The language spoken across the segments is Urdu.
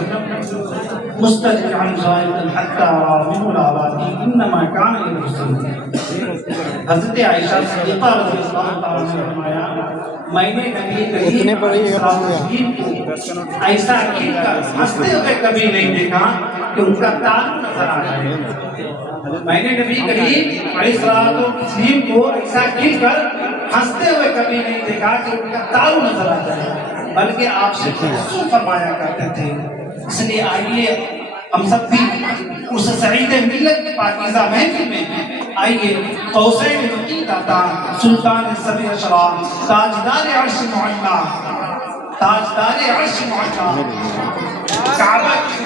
وسلم مستدعا غائبا حتى رامن العبادی انما کان للمسلمین۔ حضرت عائشہ صدیقہ رضی اللہ تعالیٰ نے فرمایا میں نے نبی کریم علیہ السلام کو ایسا کھل کر ہنستے ہوئے کبھی نہیں دیکھا کہ ان کا تعلق نظر آ جائے۔ میں نے نبی کریم علیہ السلام کو ایسا کھل کر ہنستے ہوئے کبھی نہیں دیکھا کہ ان کا تعلق نظر آ جائے، بلکہ آپ سے تبسم فرمایا کرتے تھے۔ اس لیے آئیے ہم سب بھی اس سعید ملت کی پاکیزہ محفل میں آئیے قوسین عقیدہ تا سلطان سبع اشراف تاجدار عرش معلا، تاجدار عرش معلا، کعبہ کی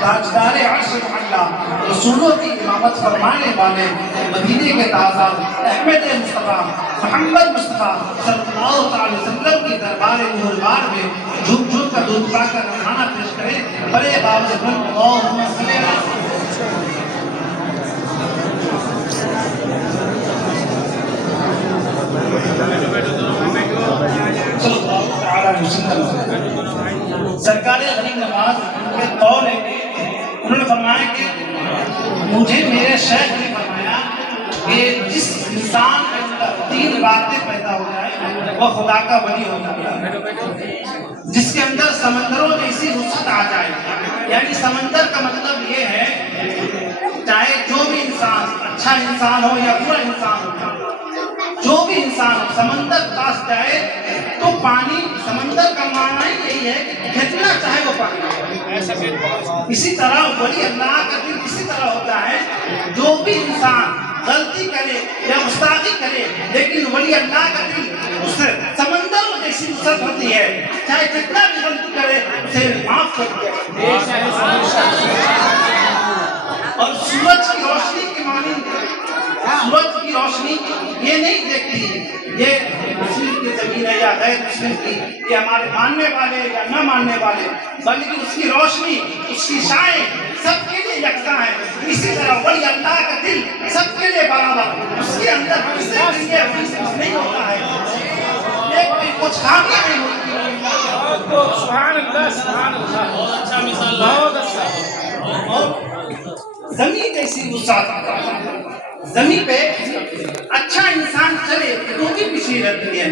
تاجدار عرش معلا، رسولوں کی امامت فرمانے والے مدینے کے تاجدار احمد مصطفیٰ محمد مصطفیٰ صلی اللہ علیہ وسلم کی دربار بزرگوار میں جھوم جھوم کر دودھ پا کر کھانا پیش کریں۔ بڑے باوجہ اللہم صلی اللہ علیہ وسلم۔ سرکار غریب نواز کے قول ہے کہ انہوں نے فرمایا کہ مجھے میرے شیخ نے فرمایا کہ جس انسان کے اندر تین باتیں پیدا ہو جائے وہ خدا کا ولی ہو جاتا ہے۔ جس کے اندر سمندروں جیسی وسعت آ جائے، یعنی سمندر کا مطلب یہ ہے چاہے جو بھی انسان اچھا انسان ہو یا برا انسان ہو، جو بھی انسان سمندر پاس جائے تو پانی، سمندر کا معنی یہی ہے کہ جتنا چاہے وہ پانی۔ اسی طرح ولی اللہ کا دل اسی طرح ہوتا ہے، جو بھی انسان غلطی کرے یا گستاخی کرے لیکن ولی اللہ کا دل اس سے سمندر جیسی وسعت ہوتی ہے، چاہے جتنا بھی غلطی کرے اسے معاف کر دیا۔ اور سورج کی روشنی کی مانند، سورج کی روشنی یہ نہیں دیکھتی یہ مسلم کی زمین ہے یا غیر مسلم کی، یہ ہمارے ماننے والے یا نہ ماننے والے، بلکہ اس کی روشنی، اس کی شعاعیں سب کے لیے یکساں ہے۔ اسی طرح ولی اللہ کا دل سب کے لیے برابر، اس کے اندر کسی کے لیے نہیں ہوتا ہے، یہ کوئی کچھ خامیاں نہیں ہوتی۔ سبحان اللہ، سبحان اللہ، بہت اچھا مثال، بہت اچھا۔ اور زمین جیسی وسعت، زمین پہ اچھا انسان چلے تو بھی پیچھے رہتی ہے،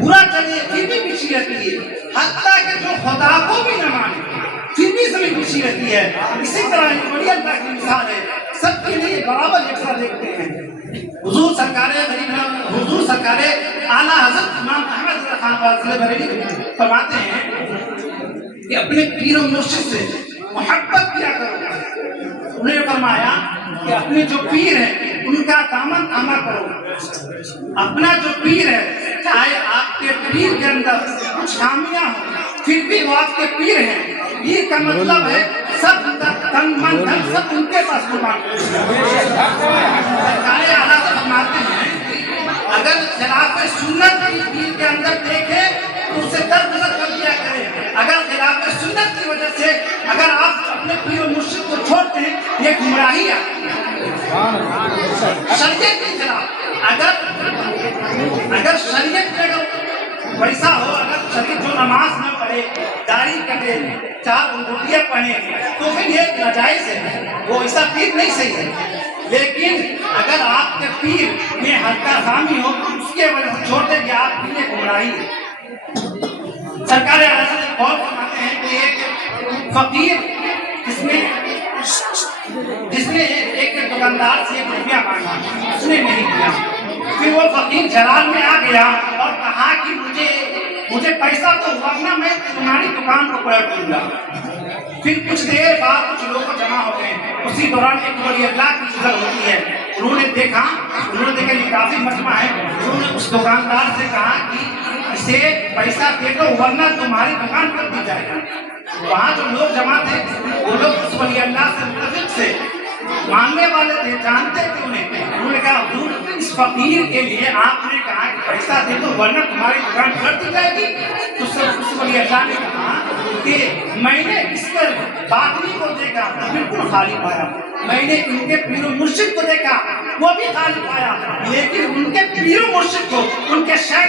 برا چلے پھر بھی پیچھے رہتی ہے، حتیٰ کہ جو خدا کو بھی نہ مانے پھر بھی زمین پیچھے رہتی ہے۔ اسی طرح ولی اللہ کی مثال ہے، سب کے لیے برابر یکساں دیکھتے ہیں۔ حضور سرکار اعلیٰ حضرت امام احمد رضا خان فاضل بریلوی فرماتے ہیں کہ اپنے پیر و مرشد سے محبت کیا کرو۔ انہوں نے فرمایا کہ اپنے جو پیر ہیں ان کا دامن تھاما کرو۔ اپنا جو پیر ہے، چاہے آپ کے پیر کے اندر کچھ خامیاں ہوں پھر بھی وہ آپ کے پیر ہیں، پیر کا مطلب ہے سب تن من دھن سب ان کے پاس قربان کرو۔ سرکار اعلیٰ فرماتے ہیں اگر خلاف سنت کی پیر کے اندر دیکھے تو اسے درگزر کر دیا کرے۔ اگر خلاف سنت کی وجہ سے اگر آپ اپنے پیر و مرشد کو چھوڑتے ہیں یہ گمراہی ہے، شریعت کے خلاف۔ اگر شریعت میں ویسا ہو، اگر شریعت جو نماز نہ پڑھے، داڑھی کٹے، 4 انگوٹھیاں پہنے تو پھر یہ ناجائز ہے، وہ ایسا پیر نہیں صحیح ہے۔ لیکن اگر آپ کے پیر میں ہلکا خامی ہو اس کے وجہ سے چھوڑ دیں کہ آپ کے لیے گمراہی ہے۔ سرکار اعلیٰ بہت فرماتے ہیں کہ ایک فقیر جس نے ایک دکاندار سے 1 روپیہ مانگا، اس نے نہیں دیا، پھر وہ فقیر جلال میں آ گیا اور کہا کہ مجھے پیسہ تو ورنہ میں تمہاری دکان کو پلٹ دوں گا۔ پھر کچھ دیر بعد کچھ لوگ جمع ہو گئے، اسی دوران ایک ولی اللہ کی نظر ہوتی ہے، انہوں نے دیکھا یہ کافی مجمع ہے، انہوں نے اس دکاندار سے کہا کہ اسے پیسہ دے دو ورنہ تمہاری دکان پر دی جائے گا۔ وہاں جو لوگ جمع تھے وہ لوگ اس ولی اللہ سے متفق سے مانگنے والے تھے، جانتے تھے انہوں نے کہا حضور اس فقیر کے لیے آپ نے کہا کہ پیسہ دے دو ورنہ تمہاری دکان پلٹ دی جائے گی۔ تو اس ولی اللہ نے کہا کہ میں نے اس پر باطنی کو دیکھا بالکل خالی پایا، میں نے ان کے پیر و مرشد کو دیکھا وہ بھی غالب آیا، لیکن ان کے پیر و مرشد کو، ان کے شیخ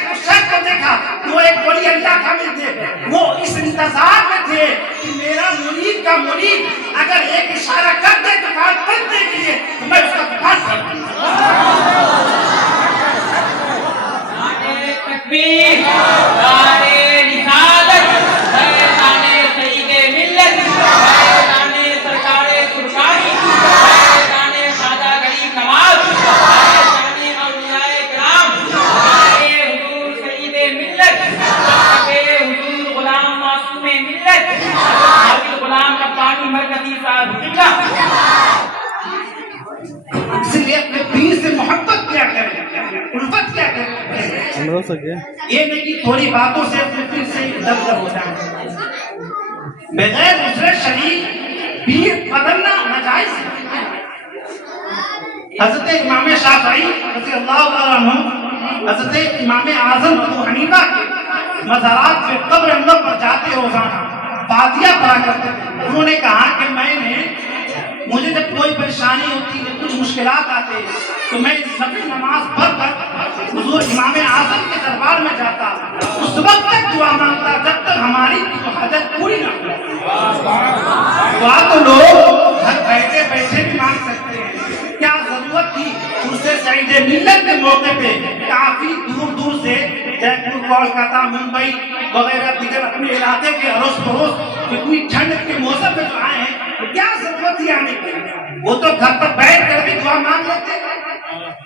کو دیکھا کہ وہ ایک ولی اللہ کامل تھے، وہ اس انتظار میں تھے کہ میرا مرید کا مرید اگر ایک اشارہ کر دے دکان بندنے کے لیے تو میں اس کا دکان کر دوں۔ نعرہ تکبیر، نعرہ رسالت، فیضان سعید ملت، فیضان سرکار سرکاری، فیضان خواجہ غریب نواز، فیضان اولیاء کرام، نعرہ حضور سعید ملت، نعرہ حضور غلام معصوم ملت، حضرت غلام ربانی مرکزی صاحب قبلہ۔ اسی لیے اپنے پیر سے محبت کیا کریں، الفت کیا کریں، یہ نہیں کہ تھوڑی باتوں سے اپنے پیر سے ادھر ہو جائے۔ بغیر عذر شریع پیر بدلنا ناجائز ہے۔ حضرت امام شافعی رضی اللہ تعالیٰ عنہ حضرت امام اعظم ابو حنیفہ کے مزارات پہ قبر انور پر جاتے روزانہ فاتحہ پڑھا کرتے تھے۔ انہوں نے کہا کہ مجھے جب کوئی پریشانی ہوتی ہے، کچھ مشکلات آتے تو میں نفل نماز پڑھ کر حضور امام اعظم کے دربار میں جاتا، اس وقت تک دعا مانگتا جب تک ہماری حاجت پوری نہ ہو۔ دعا تو لوگ گھر بیٹھے بیٹھے بھی مانگ سکتے ہیں، کیا ضرورت تھی اسے سعید ملت کے موقع پہ کافی دور دور سے جے پور، کولکاتہ، ممبئی وغیرہ دیگر اپنے علاقے کے اڑوس پڑوس اتنی ٹھنڈ کے موسم میں جو آئے ہیں، کیا ضرورت تھی آنے کی؟ وہ تو گھر پر بیٹھ کر بھی دعا مانگ لیتے،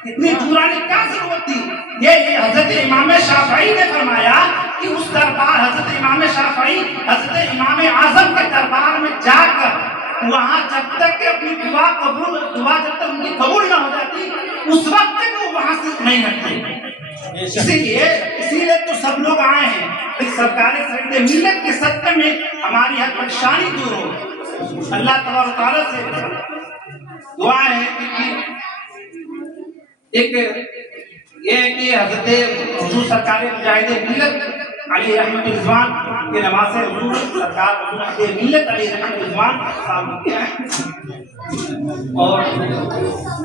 اتنی دور آنے کی کیا ضرورت تھی؟ یہ حضرت امام شافعی نے فرمایا کہ اس دربار حضرت امام شافعی حضرت امام اعظم کے دربار میں جا کر وہاں جب تک کہ اپنی دعا جب تک ان کی قبول نہ ہو جاتی اس وقت تک وہ وہاں سے نہیں ہٹتے۔ اسی لیے تو سب لوگ آئے ہیں کہ سرکار سعید ملت کے صدقے میں ہماری ہر پریشانی دور ہو۔ اللہ تبارک و تعالیٰ سے دعا ہے کہ ایک یہ ہے کہ حضرت حضور سرکار مجاہد ملت علی رحمت رضوان کے نواسے حضور سرکار حضور ملت علی رحمت رضوان صاحب کیا ہے، اور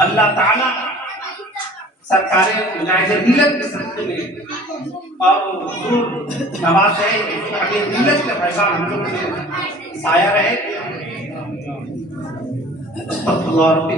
اللہ تعالیٰ سرکار مجاہد ملت کے صدقے میں اور حضور نواسے حضور علی ملت کے فیضان ہم لوگ سے سایہ رہے۔ استغفر اللہ ربی